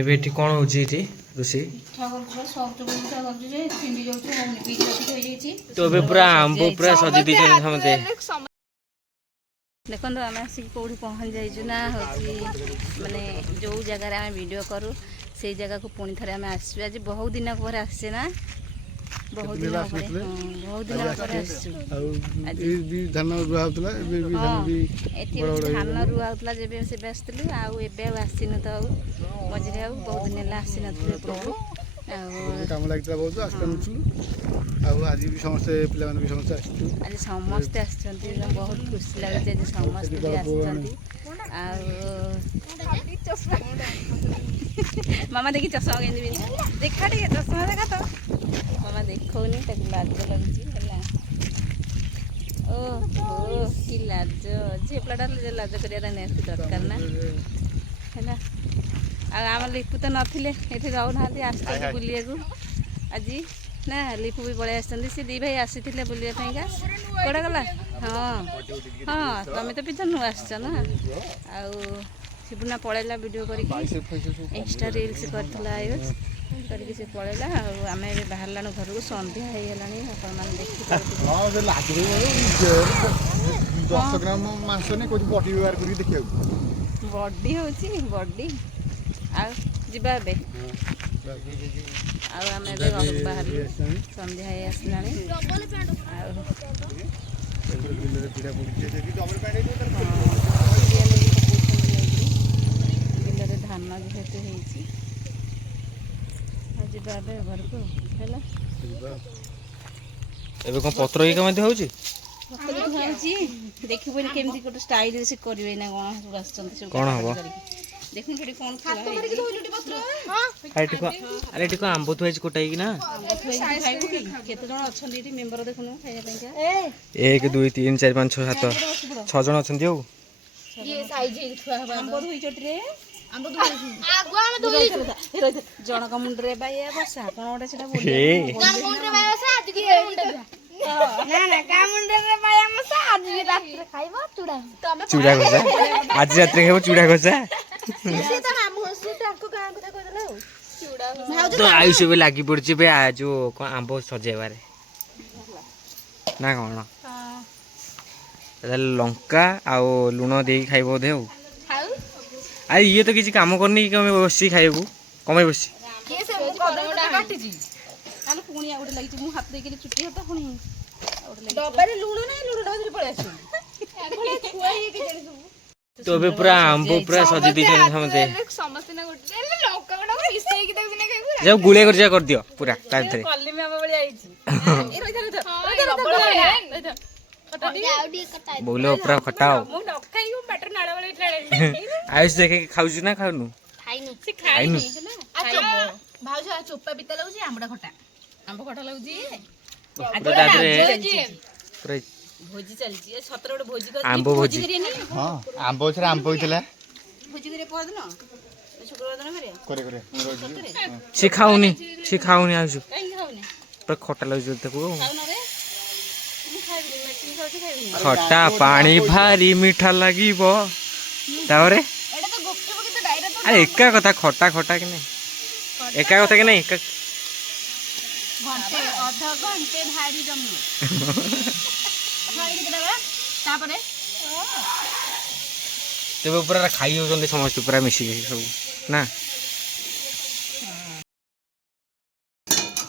ଏବେ ଏଠି କ'ଣ ହେଉଛି ଏଠି ରୋଷେଇ? ତ ଏବେ ପୁରା ଆମ୍ବ ପୁରା ସଜେଇ ଦେଇଛନ୍ତି ସମସ୍ତେ। ଦେଖନ୍ତୁ ଆମେ ଆସିକି କେଉଁଠି ପହଞ୍ଚି ଯାଇଛୁ ନା ହେଉଛି ମାନେ ଯେଉଁ ଜାଗାରେ ଆମେ ଭିଡ଼ିଓ କରୁ ସେଇ ଜାଗାକୁ ପୁଣି ଥରେ ଆମେ ଆସିଛୁ। ଆଜି ବହୁତ ଦିନ ପରେ ଆସିଛେ ନା, ବହୁତ ଦିନ ପରେ ବହୁତ ଦିନ ପରେ ଆସିଛୁ। ଏଠି ଧାନ ରୁଆ ହେଉଥିଲା ଯେବେ ସେବେ ଆସିଥିଲୁ, ଆଉ ଏବେ ଆଉ ଆସିନୁ ତ, ଆଉ ମଝିରେ ଆଉ ବହୁତ ଦିନ ହେଲା ଆସିନଥିଲୁ ଏପଟକୁ। ଆଉ କାମ ଲାଗିଥିଲା ବହୁତ ଆସିନଥିଲୁ, ଆଉ ଆଜି ବି ସମସ୍ତେ ପିଲାମାନେ ବି ସମସ୍ତେ ଆସିଛୁ। ଆଜି ସମସ୍ତେ ଆସିଛନ୍ତି, ବହୁତ ଖୁସି ଲାଗୁଛି ଆଜି ସମସ୍ତେ ବି ଆସିଛନ୍ତି। ଆଉ ମାମା ଦେଖି ଚଷମା କେମିତି ଦେଖା ଟିକେ ଚଷମା ଦେଖା ତ, ମାମା ଦେଖଉନି, ତାକୁ ଲାଜ ଲାଗୁଛି ହେଲା। ଓହୋ କି ଲାଜ, ଝିଅ ପିଲାଟା ଲାଜ କରିବାଟା ନିହାତି ଦରକାର ନା ହେଲା। ଆଉ ଆମର ଲିପୁ ତ ନଥିଲେ, ଏଠି ରହୁନାହାନ୍ତି, ଆସିଛନ୍ତି ବୁଲିବାକୁ ଆଜି ନା। ଲିପୁ ବି ପଳେଇ ଆସିଛନ୍ତି, ସେ ଦୁଇ ଭାଇ ଆସିଥିଲେ ବୁଲିବା ପାଇଁକା। କୁଆଡ଼େ ଗଲା? ହଁ ହଁ, ତମେ ତ ପିଛା ନୂଆ ଆସିଛ ନା। ଆଉ ଶିବୁନା ପଳେଇଲା ଭିଡ଼ିଓ କରିକି, ଇନଷ୍ଟା ରିଲ୍ସ କରିଥିଲା ଆୟୁଷ କରିକି ସେ ପଳେଇଲା। ଆଉ ଆମେ ଏବେ ବାହାରିଲାଣି ଘରକୁ, ସନ୍ଧ୍ୟା ହେଇଗଲାଣି, ଆପଣମାନେ ଦେଖିପାରୁଥିବେ। 10 ଗ୍ରାମ ମାଂସ ନେଇ କହୁଛି ବଡି ବ୍ୟବହାର କରିକି ଦେଖିବାକୁ। ବଡି ହେଉଛି ବଡି। ଆଉ ଯିବା ଏବେ। ଆଉ ଆମେ ଏବେ ଘରକୁ ବାହାରିଲୁ, ସନ୍ଧ୍ୟା ହେଇ ଆସିଲାଣି। ଆଉ ବିଲରେ ଧାନ ଯେହେତୁ ହେଇଛି, ଆଉ ଯିବା ଏବେ ଘରକୁ ହେଲା। ଏବେ କ'ଣ ପତ୍ର ହେଇକା ମଧ୍ୟ ହେଉଛି? ହେଉଛି ଦେଖିବୁ କେମିତି ଗୋଟେ ଷ୍ଟାଇଲରେ ସେ କରିବେ ନା କ'ଣ। ସବୁ ଆସିଛନ୍ତି ସବୁ କ'ଣ ହବ? ଦେଖୁନ ସେଠି କ'ଣ ଆରେ ଏଠି କ'ଣ ଆମ୍ବ ଥୁଆ ହେଇଛି କୋଟା ହେଇକି ନା? ଖାଇବୁ କି? କେତେ ଜଣ ଅଛନ୍ତି ଏଠି ମେମ୍ବର ଦେଖୁନୁ ଖାଇବା ପାଇଁକା? 1 2 3 4 5 6 7 6 ଜଣ ଅଛନ୍ତି। ଆଉ ଜଣକ ମୁଣ୍ଡରେ ବାଇଆ ବସା କ'ଣ ଗୋଟେ ସେଟା ଚୁଡ଼ା ଘଷା ଆଜି ରାତିରେ ଖାଇବ, ଚୁଡ଼ା ଘଷା। ତ ଆୟୁଷ ଏବେ ଲାଗି ପଡିଛି ଏବେ ଯୋଉ କ'ଣ ଆମ୍ବ ସଜେଇବାରେ ନା କ'ଣ? ତାହେଲେ ଲଙ୍କା ଆଉ ଲୁଣ ଦେଇକି ଖାଇବ ବୋଧେ। ଆଉ ଆରେ ଇଏ ତ କିଛି କାମ କରିନି, କଣ ବସିଛି ଖାଇବାକୁ? କ'ଣ ପାଇଁ ବସିଛି? ପୁଣି ଆଉ ଗୋଟେ ଲାଗିଛି, ମୁଁ ହାତ ଦେଇକି ଚୁଟି ହାତ ପୁଣି ଡବାରେ ଲୁଣ ନାହିଁ, ଲୁଣ ଧରି ପଳେଇ ଆସିବ। ତ ଏବେ ପୁରା ଆମ୍ବ ପୁରା ସଜେଇ ଦେଇଛନ୍ତି ସମସ୍ତେ। ଯାଉ ଗୁଳିଆ କରି ଯା କରିଦିଅ ପୁରା ତା ଭିତରେ। ବୋଉଲ ପୁରା ଖଟା। ଆଉ ଆୟୁଷ ଦେଖେ ଖାଉଛୁ ନା ଖାଉନୁ? ଖାଇନୁ। ଭାଉଜ ଚୋପା ପିତା ଲାଗୁଛି, ଆମ୍ବଟା ଖଟା। ଆମ୍ବ ଖଟା ଲାଗୁଛି। ଭୋଜି ଚାଲିଛି, ସତରେ ଗୋଟେ ଭୋଜି ଆମ୍ବ ଭୋଜି। ହଁ, ଆମ୍ବ ଗଛରେ ଆମ୍ବ ହେଇଥିଲା। ଭୋଜି କରିବା ପରଦିନ, ଶୁକ୍ରବାର ଦିନ କରିବା। ସେ ଖାଉନି ଆୟୁଷ, କାହିଁକି ଖାଉନି? ପୁରା ଖଟା ଲାଗୁଛି ତାକୁ। ଖାଉନରେ ମୁଁ ଖାଇବିନି, ମେଡ଼ିସିନ ଖାଉଛି, ଖାଇବିନି। ଖଟା ପାଣି ଭାରି ମିଠା ଲାଗିବ। ତାପରେ ଏଇଟା ତ ଗୁପଚୁପ କିନ୍ତୁ ଡାଇରେକ୍ଟ ଆରେ ଏକା କଥା, ଖଟା କି ନାଇଁ? ଏକା କଥା କି ନାଇଁ? ଘଣ୍ଟେ ଅଧଘଣ୍ଟେ ଭାରି ଜମି। ତାପରେ ତେବେ ପୁରା ଖାଇ ଯାଉଛନ୍ତି ସମସ୍ତେ ପୁରା ମିଶିକି ସବୁ ନା।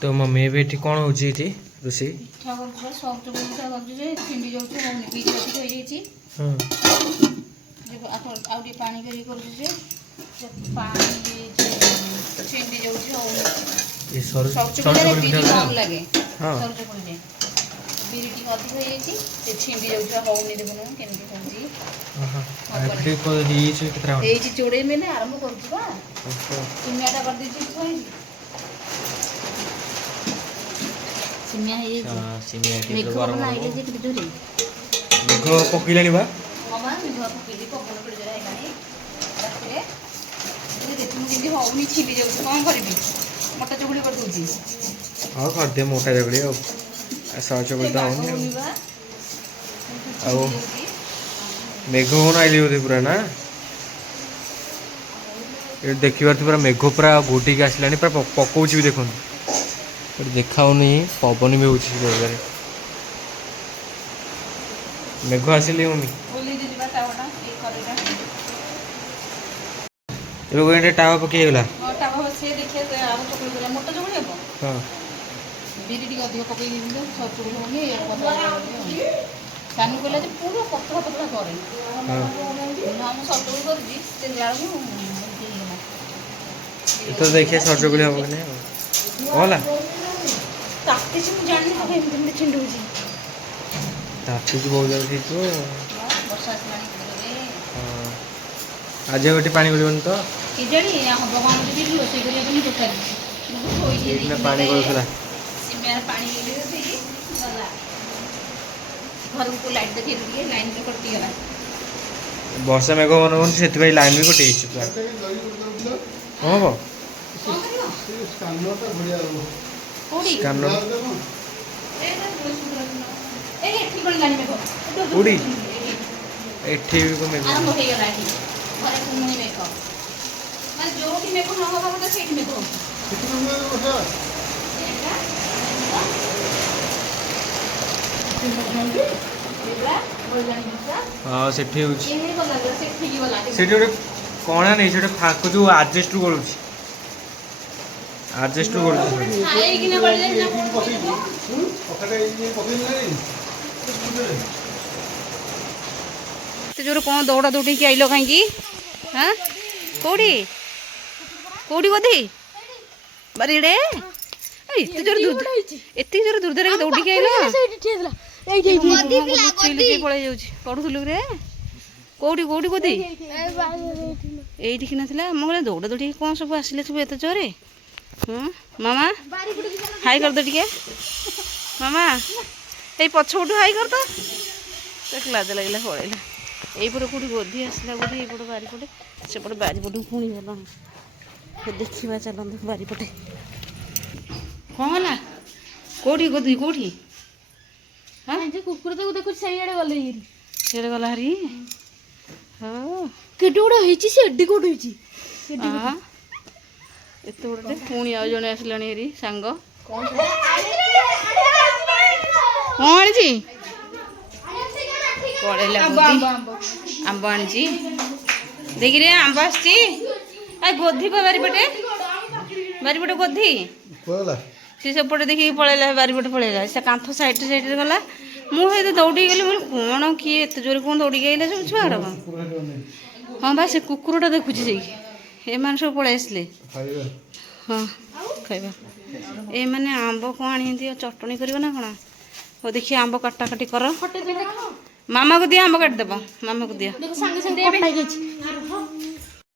ତ ମମି ଏବେ ଏଠି କ'ଣ ହେଉଛି ଏଠି ରୋଷେଇ? ପିଠା କରୁଛୁ, ସଫ୍ଟ ପିଠା କରୁଛୁ ଯେ ଛିଣ୍ଡି ଯାଉଛି, ହଉନି। ବିରି ଅଧିକ ହେଇଯାଇଛି, ଆଉ ଟିକେ ପାଣି କରିକି କରୁଛୁ ଯେ ପାଣି ଛିଣ୍ଡି ଯାଉଛି, ହଉନି। ବିରି କମ୍ ଲାଗେ ସରୁ ଚକୁଳିରେ, ବିରି ଟିକେ ଅଧିକ ହେଇଯାଇଛି, ସେ ଛିଣ୍ଡି ଯାଉଛି, ହଉନି। ଦେଖୁନ କେମିତି ହଉଛି। ହେଇଛି ଯୋଡ଼େଇ ମାନେ ଆରମ୍ଭ କରୁଛୁ ବା, ସିମିଆଟା କରିଦେଇଛି, ହେଇଛି ସିମିଆ ହେଇଯାଇଛି। ମେଘ ପବନ ଆଇଲେ ଯେ କେତେ ଜୋରେ ମେଘ ପକେଇଲାଣି ବା। ହଁ ବା, ମେଘ ପକେଇଲି, ପବନ କେତେ ଜୋରେ ହେଲାଣି ରାତିରେ। ଦେଖୁନୁ କେମିତି ହଉନି, ଛିଣ୍ଡି ଯାଉଛି। କ'ଣ କରିବି? ମୋଟା ଚକୁଳି କରିଦେଉଛି। ହଁ କରିଦେ ମୋଟା ଚକୁଳି, ଆଉ ସହଜ ଚକୁଳି ତ ହଉନି। ଆଉ ମେଘ କ'ଣ ଆଇଲି ବୋଧେ ପୁରା ନା? ये देखिए पूरा मेघ पूरा घोटिक आसला पूरा पकाऊँ भी देखो देखाऊनी पवन भी हो मेघ आसिले होनी ये टावा पकईगला हाँ ବିରି ଟିକେ ଅଧିକ ପକେଇ ଦେଇଥିଲେ ଛତୁକୁ ହଉନି ସାନୁ କହିଲା ଯେ ପୁରା ପତଳା ପତଳା କରେ ମୁଁ ସତୁକୁ କରୁଛି ସେ ବେଳକୁ तो देखिए सरचुगुली हम कि होला ତାତିଛି ମୁଁ ଜାଣିନି ତାକୁ ଏମିତି ଏମିତି ଛିଣ୍ଡୁଛି ताती बहुत जल्दी तो ବର୍ଷା ଆସିଲାଣି हाँ आज गोटे पानी गलबन तो କେଜାଣି ହବ କ'ଣ ଯଦି ରୋଷେଇ କରିବା ପାଇଁ ଟୋଟାଲି इतना पानी गलुला ସିମେର ପାଣି ଦେଇକି ଗଲା ଘରକୁ ଲାଇଟ୍ ଦେଖେଇ ଟିକେ ଲାଇନ୍ ବି କଟିଗଲା वर्षा मेघ मन से लाइन भी कटे पूरा हाँ हम ସ୍କାନରଟା ବଢ଼ିଆ ହେବ स्कैनर ଏଠି କ'ଣ ଜାଣିବେ କୋଉଠି? एठी भी को मेघ ଆରମ୍ଭ ହେଇଗଲା ଏଠି ଘରେ ପୁଣି ମେଘ ମାନେ ଯୋଉଠି ମେଘ ନ ହବା କଥା ସେଇଠି ମେଘ ହଉଛି हाँ सेठी होची सेठी गोटे कणा नहीं से फाक जो आडजस्ट गलुची आडजस्ट गलुची जोर कौन दौड़ा दौड़ी की आइल कहीं हाँ कौड़ी कौड़ी कदी बारीडे एत जोर दूर दौड़ी की आइल पड़े जाऊँ पढ़ुलु रे कौटी कौटी कदी ये ना मुझे दौड़ा दौड़ी कौन सब आसिले सब एत जोरे हाँ मामा हाई कर दो टे मामा ये पछपटू हाई कर दो देख लाज लगे पड़ेगा यहीपटे कौटी गोधी आसला बोधे यपटे बारीपटे सेपटे बारीपटे पुणी गल देखा चलते बारीपटे कौन है कौटी गोधी कौटी हाँ कुकुर तो देखो सहीआड़े गले सीआड़े गला हरी हाँ केटे गुड़ा होईची से एडी कोट होईची हाँ एत बड़े पुणी आउ जने आसलानी हेरी सांग कौन आनी पड़ेगा आंब आनी देखी रे आंब आसी गोधी को बारीपटे गोधी सी सेपटे देखिए पलैला बारीपटे पलैला से कांथ साइड गला मुझे दौड़ी गली मुझे कौन किए एत जोर कौन दौड़ी आइले सब छुआ हाँ बा से कुकुरटा देखुची से एम सब पलि आसले हाँ खाइबा ए माने आंब कौन आनी दियो चटनी करियो ना कौन हो देखिए आंब काटा काटी कर मामा को दिया आंब काट देबो मामा को दिया देखो संगे संगे